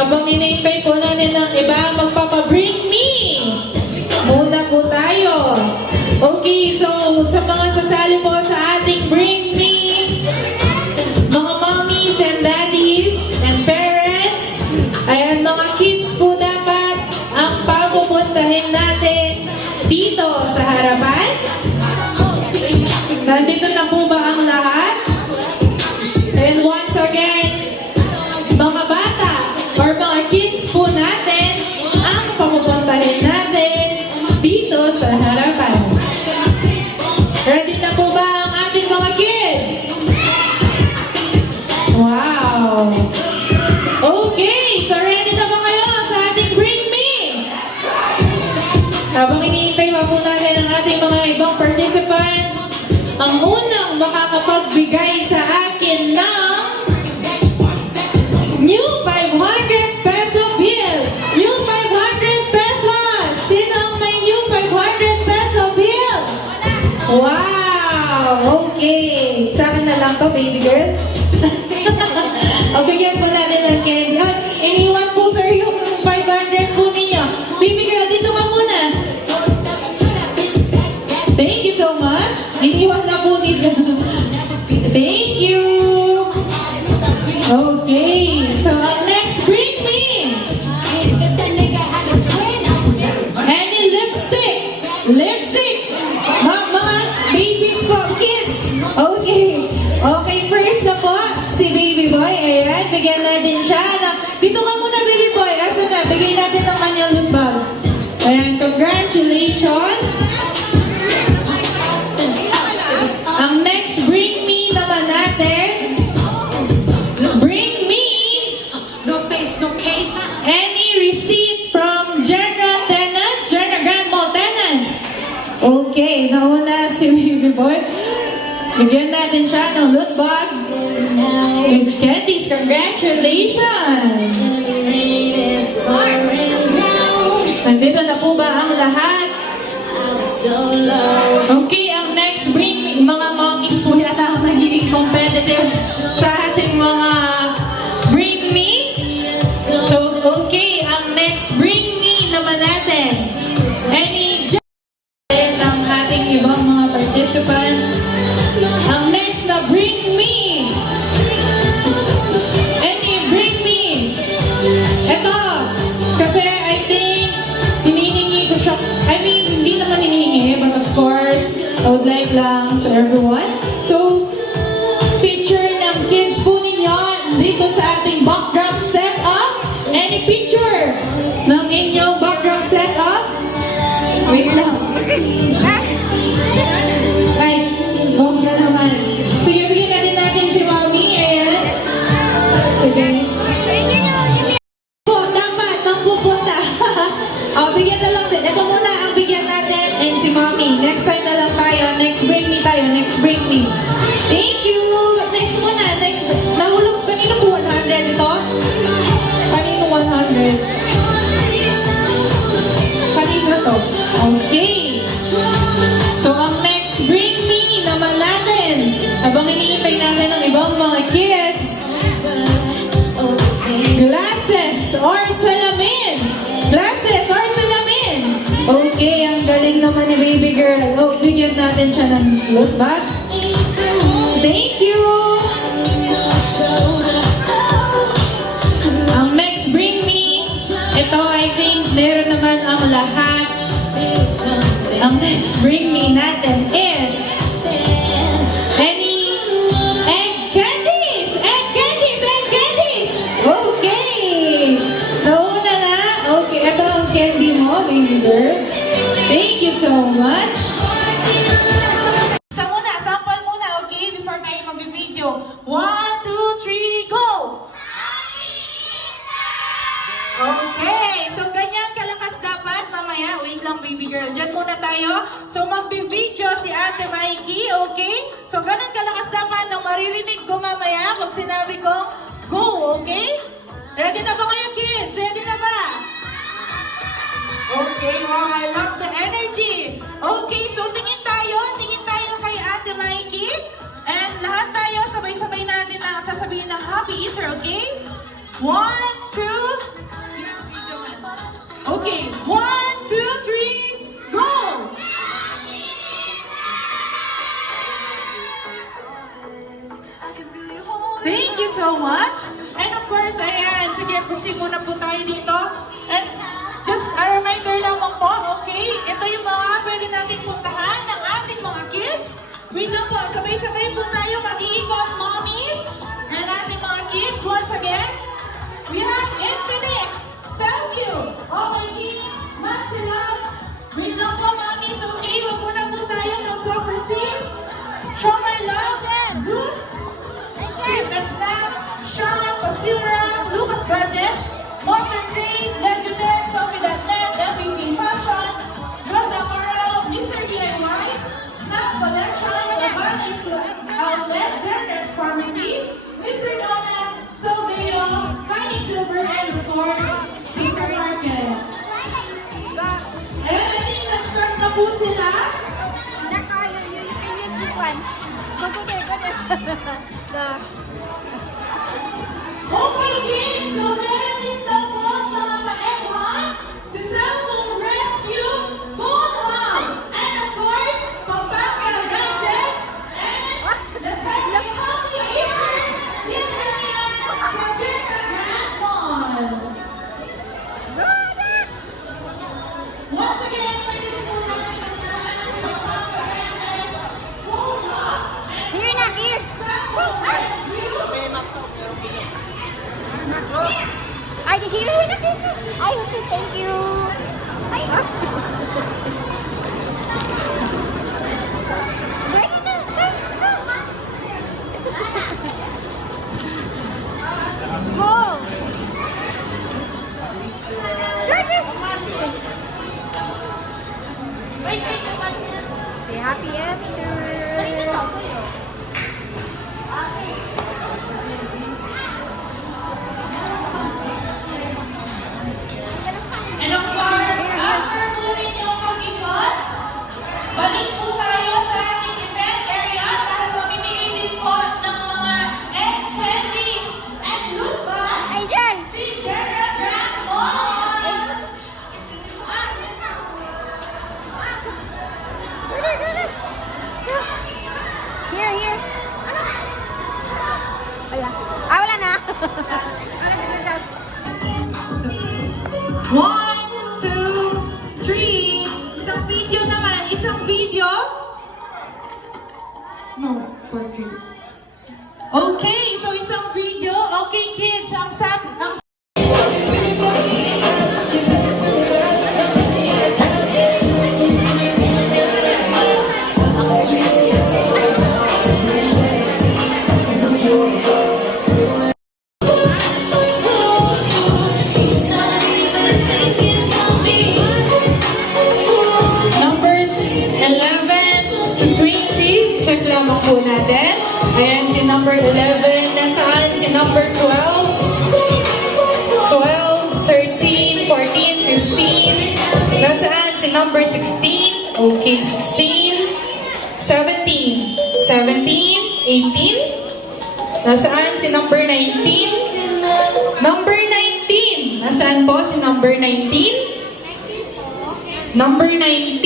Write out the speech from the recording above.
Habang iniintay po natin ng iba, magpapa-bring me. Muna po tayo. Okay, so sa mga sasali po sa ating bring me, mga mommies and daddies and parents, ayan, mga kids po dapat ang papupuntahin natin dito sa harapan. Nandito na po ba ang lahat? And once again, mga bata or mga kids po natin ang papupuntahin natin dito sa harapan. Ready na po ba ang ating mga kids? Wow! Okay, so ready na ba kayo sa ating Bring Me? Habang iniintay pa po natin ang ating mga ibang participants, ang unang makakapagbigay sa akin ng new 500 peso bill. New 500 pesos. Sino ang may new 500 peso bill? Wow! Okay. Sa akin na lang to, baby girl. O, bigyan po natin ng candy. At iniwan po, sir, yung 500 po ninyo. Baby girl, dito ka muna. Thank you so much. Iniwan na po nila. Thank you. Okay. So, ang next, bring me. Any lipstick. Lipstick. Mga babies po, kids. Okay. Okay, first na po, si baby boy. Ayan, bigyan natin siya. Dito ka muna, baby boy. Asa na? Bigyan natin ng kanyang loot bag. Ayan, congratulations. Ang next, bring me naman natin. Bring me any receipt from general tenants, general grand mall tenants. Okay, nauna si baby boy. Bigyan natin siya ng loot box with candies. Congratulations! Nandito na po ba ang lahat? Okay, ang next, bring me. Mga mommies po yata ang magiging competitive sa ating mga bring me. So, okay, ang next, bring me naman natin. Any ng ating ibang mga participants. Ang next na bring me. Any bring me. Ito, kasi I think hinihingi ko siya. I mean, hindi naman hinihingi, but of course, I would like lang to everyone. So, picture ng kids po ninyo dito sa ating backdrop setup. Any picture ng inyong backdrop setup? Wait lang. Ay, bongga naman. Sige, bigyan natin si Mami. Ayan. Sige. Dapat nang pupunta. Bigyan na lang din. Ito muna ang bigyan natin and si Mami. Next time na lang tayo. Next bring me tayo. Next bring me. Thank you. Next muna. Next. Nahulog. Kanino po 100 ito? Kanino 100? Kanino to? Okay. So, ang next bring me naman natin. Habang iniintay natin ang ibang mga kids. Glasses or salamin. Glasses or salamin. Okay, ang galing naman ni baby girl. Oh, bigyan natin siya ng loot bag. Thank you. Ang next bring me. Ito, I think, meron naman ang lahat. Ang next bring me natin is any egg candies! Egg candies! Egg candies! Okay! Nauna na. Okay, ito ang candy mo, baby girl. Thank you so much. Isa muna, sample muna, okay? Before kayo mag-video. 1, 2, 3, go! Okay, so ganyan kalakas dapat mamaya. Wait lang, baby girl. Diyan muna tayo. So magbi-video si Ate Mikey, okay? So ganun kalakas dapat ang maririnig ko mamaya pag sinabi kong go, okay? Ready na ba kayo, kids? Ready na ba? Okay, wow, I love the energy. Okay, so tingin tayo kay Ate Mikey. And lahat tayo, sabay-sabay natin na sasabihin ng Happy Easter, okay? 1, 2, proceed muna po tayo dito. And just a reminder lamang po, okay? Ito yung mga pwede nating puntahan ng ating mga kids. Wait lang po, sabay-sabay po tayo mag-iikot, mommies, and ating mga kids. Once again, we have Infinix, Cellcube, okay, Maxilab. Wait lang po, mommies, okay? Huwag muna po tayo mag-proceed. Show my love, Zeus, Sip and Snap, Sean, Pasira, Lucas Gadgets, Motor Crane, Legendex, Sophie.net, MVP Fashion, Rosa Amaral, Mr. DIY, Snap Collection, Savannah's Outlet, Jerner's Pharmacy, Mr. Donut, Silvio, Tiny Silver, and of course, Supermarket. And I think nag-start na po sila. Nako, you can use this one. Go there. Okay, kids, so meron din sa phone mga ka-Edwan, si Cellphone Rescue, Phone Hub, and of course, Pampanga Gadgets, and let's have a happy Easter! Yan na yan sa Jenna Grand Mall. Once again, pwede din po natin magtahan sa Pampanga Gadgets, Phone Hub, and Here na, here. Cellphone Rescue. Ay, here na, here. Ay, okay, thank you. Ay, Ready na, go. Ready. Say happy Easter. And of course, after po ninyong mag-ikot, balik po tayo sa ating event area dahil mamimigay din po ng mga egg candies and loot bags Ay, dyan. si Jenna Grand Mall! Here, here. Wala. Ah, wala na. One, two, three. Isang video naman. Isang video. No, perfect. Okay, so isang video. Okay, kids, ang numbers 11 to 20. Check lamang po natin. Ayan si number 11. Nasaan si number 12? 12, 13, 14, 15. Nasaan si number 16? Okay, 16. 17, 17, 18. Nasaan si number 19? Number 19. Nasaan po si number 19? Number 19.